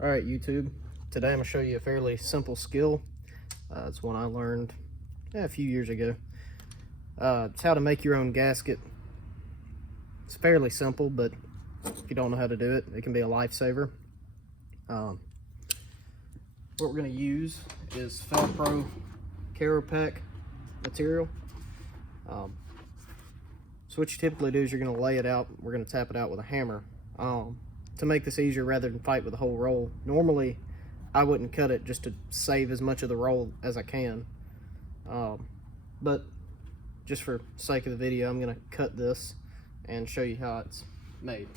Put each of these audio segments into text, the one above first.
Alright YouTube, today I'm going to show you a fairly simple skill. It's one I learned a few years ago. It's how to make your own gasket. It's fairly simple, but if you don't know how to do it, it can be a lifesaver. What we're going to use is Felpro Karropak material. So what you typically do is you're going to lay it out. We're going to tap it out with a hammer. To make this easier rather than fight with the whole roll. Normally I wouldn't cut it just to save as much of the roll as I can, but just for sake of the video I'm going to cut this and show you how it's made.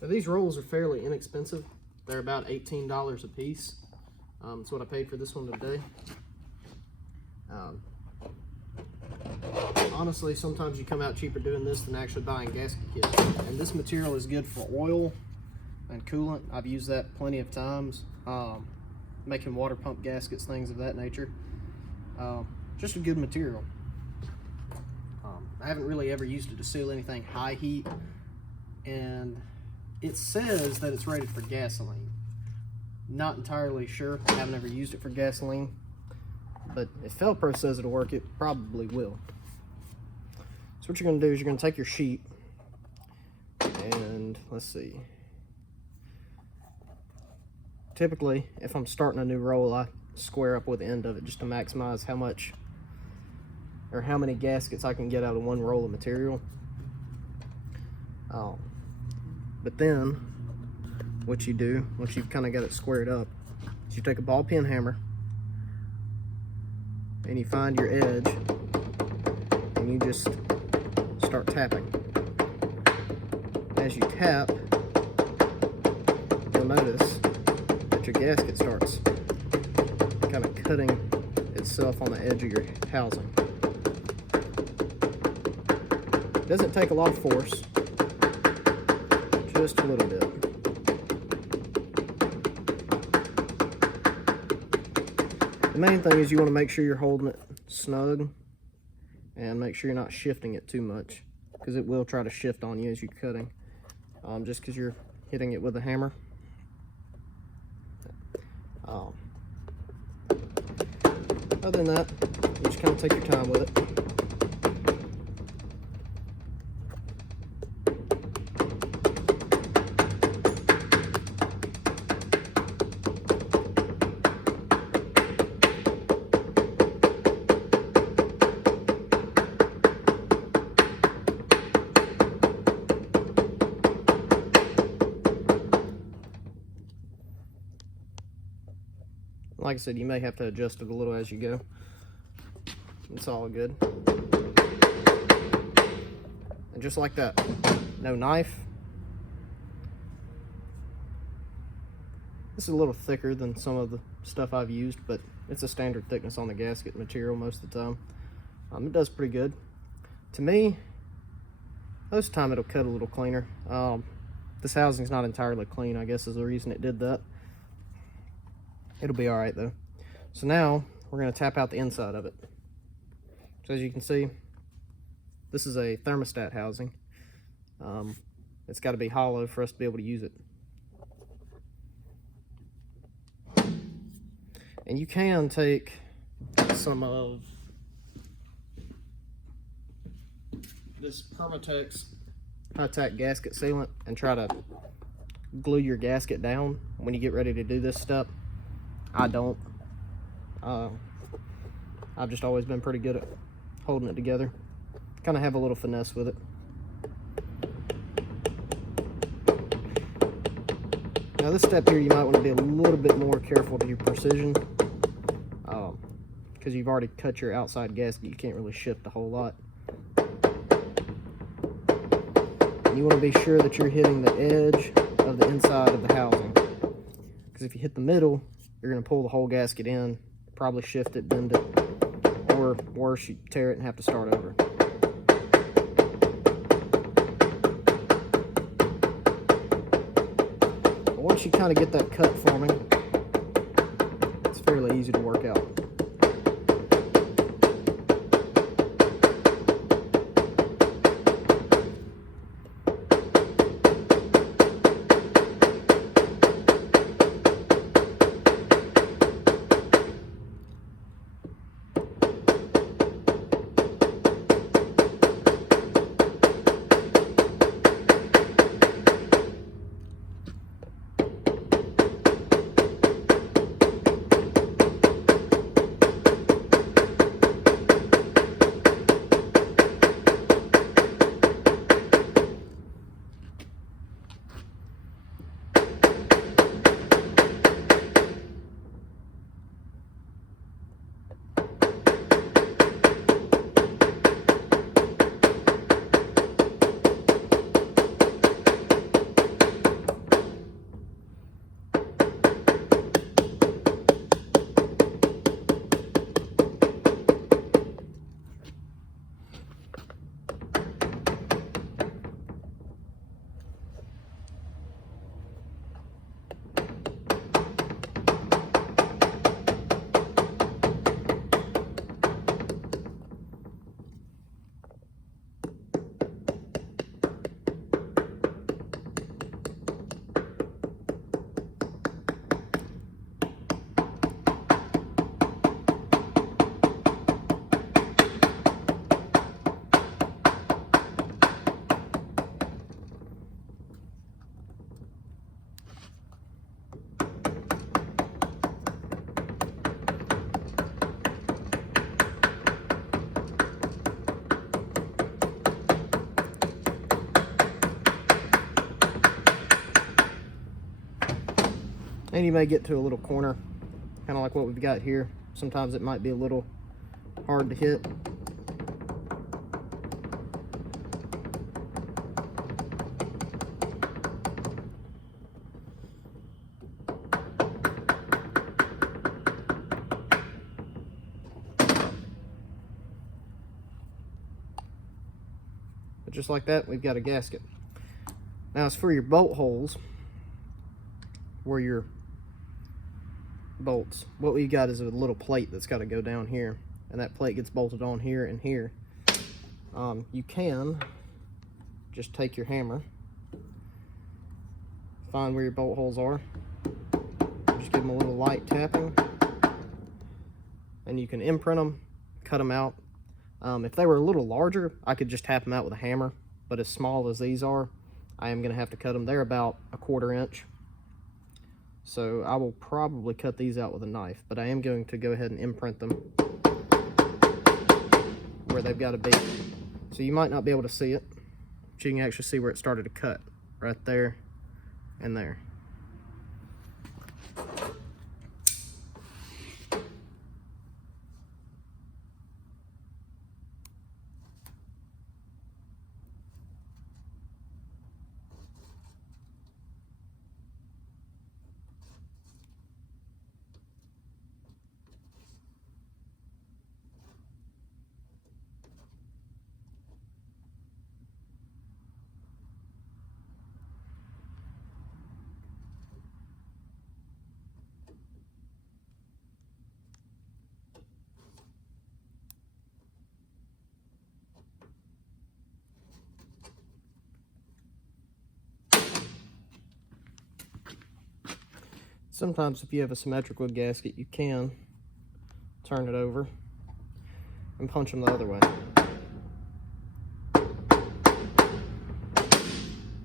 So these rolls are fairly inexpensive. They're about $18 a piece. That's what I paid for this one today. Honestly, sometimes you come out cheaper doing this than actually buying gasket kits. And this material is good for oil and coolant. I've used that plenty of times, making water pump gaskets, things of that nature. Just a good material. I haven't really ever used it to seal anything high heat, and it says that it's rated for gasoline. Not entirely sure. I haven't ever used it for gasoline, but if Felpro says it'll work, it probably will. So what you're going to do is you're going to take your sheet and let's see. Typically, if I'm starting a new roll, I square up with the end of it just to maximize how much or how many gaskets I can get out of one roll of material. But then what you do once you've kind of got it squared up is you take a ball peen hammer and you find your edge and you just start tapping. As you tap, you'll notice that your gasket starts kind of cutting itself on the edge of your housing. It doesn't take a lot of force, just a little bit. The main thing is you want to make sure you're holding it snug and make sure you're not shifting it too much, because it will try to shift on you as you're cutting, just because you're hitting it with a hammer. Other than that, you just kind of take your time with it. Like I said, you may have to adjust it a little as you go. It's all good. And just like that, no knife. This is a little thicker than some of the stuff I've used, but it's a standard thickness on the gasket material most of the time. It does pretty good. To me, most of the time it'll cut a little cleaner. This housing's not entirely clean, I guess is the reason it did that. It'll be all right though. So now we're going to tap out the inside of it. So as you can see, this is a thermostat housing. It's got to be hollow for us to be able to use it. And you can take some of this Permatex high-tack gasket sealant and try to glue your gasket down when you get ready to do this step. I don't. I've just always been pretty good at holding it together. Kind of have a little finesse with it. Now this step here, you might want to be a little bit more careful to your precision, because you've already cut your outside gasket. You can't really shift a whole lot. And you want to be sure that you're hitting the edge of the inside of the housing. Because if you hit the middle, you're going to pull the whole gasket in, probably shift it, bend it, or worse, you tear it and have to start over. But once you kind of get that cut forming, it's fairly easy to work out. And you may get to a little corner, kind of like what we've got here. Sometimes it might be a little hard to hit. But just like that, we've got a gasket. Now as for your bolt holes, where your bolts, what we got is a little plate that's got to go down here, and that plate gets bolted on here and here. You can just take your hammer, find where your bolt holes are, just give them a little light tapping, and you can imprint them, cut them out. If they were a little larger, I could just tap them out with a hammer, but as small as these are, I am going to have to cut them. They're about 1/4 inch. So I will probably cut these out with a knife, but I am going to go ahead and imprint them where they've got to be. So you might not be able to see it, but you can actually see where it started to cut, right there and there. Sometimes if you have a symmetrical gasket, you can turn it over and punch them the other way.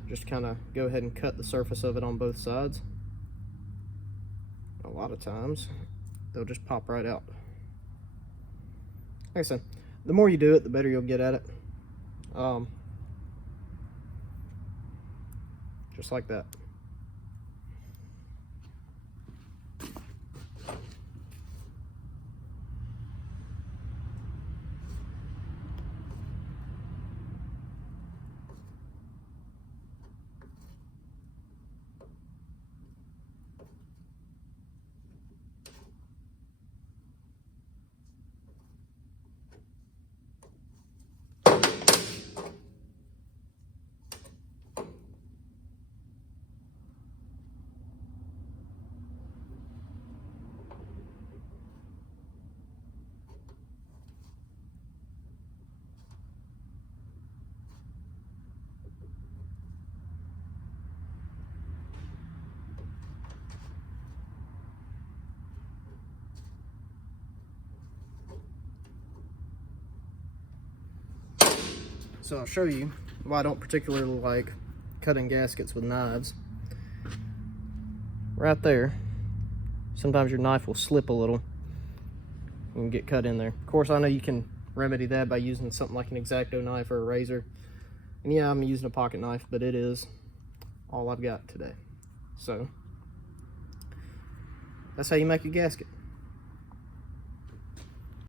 Just kind of go ahead and cut the surface of it on both sides. A lot of times, they'll just pop right out. Like I said, the more you do it, the better you'll get at it. Just like that. So I'll show you why I don't particularly like cutting gaskets with knives. Right there, sometimes your knife will slip a little and get cut in there. Of course, I know you can remedy that by using something like an X-Acto knife or a razor. And yeah, I'm using a pocket knife, but it is all I've got today. So that's how you make a gasket.